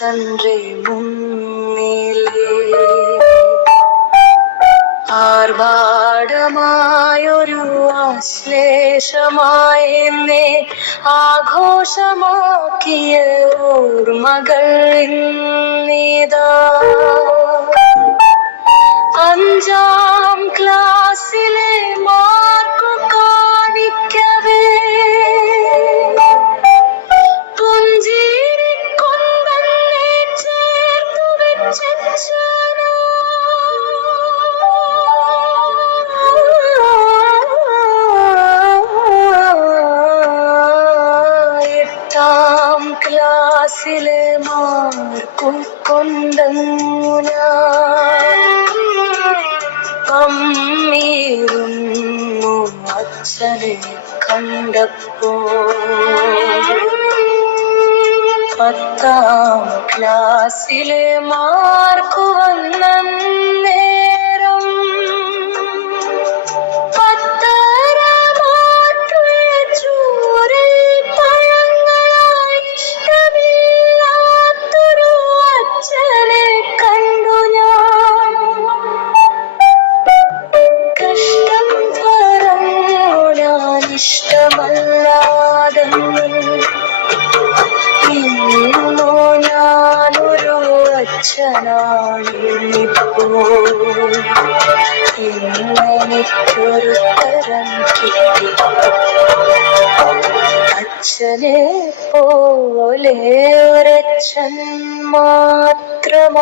ചന്ദ്രേ മുന്നിലേ ആർഭാടമായൊരു ആശ്ലേഷമായി എന്നെ ആഘോഷമാക്കിയ ഓർമ്മകൾ ഇന്നിതാ. 5ാം ക്ലാസ്സിലെ മാർക്കു കാണിക്കവേ പുഞ്ചിരിക്കൊണ്ടെന്നെ ചേർത്തു വെച്ചച്ഛനാ. 8ാം ക്ലാസ്സിലെ മാർക്കു കൊണ്ടെന്നു ഞാൻ അമ്മീറുന്നു അച്ഛനെ കണ്ടപ്പോൾ. 10ാം ക്ലാസ്സിലെ മാർക്കു വന്ന നേരം പത്തരമാറ്റുള്ള ചൂരൽ പഴങ്ങളായി ഇഷ്ടമില്ലാത്തൊരു അച്ഛനെ കണ്ടു ഞാൻ. കഷ്ടം പറഞ്ഞു ഞാൻ ഇഷ്ടമല്ലാതെന്ന്. ഇന്നു ഞാനൊരു അച്ഛനാണിപ്പോൾ. ഇന്നെനിക്കൊരു തരം കിട്ടി. അച്ഛനെ പോലെ ഒരച്ഛൻ മാത്രമാണുള്ളതെന്ന്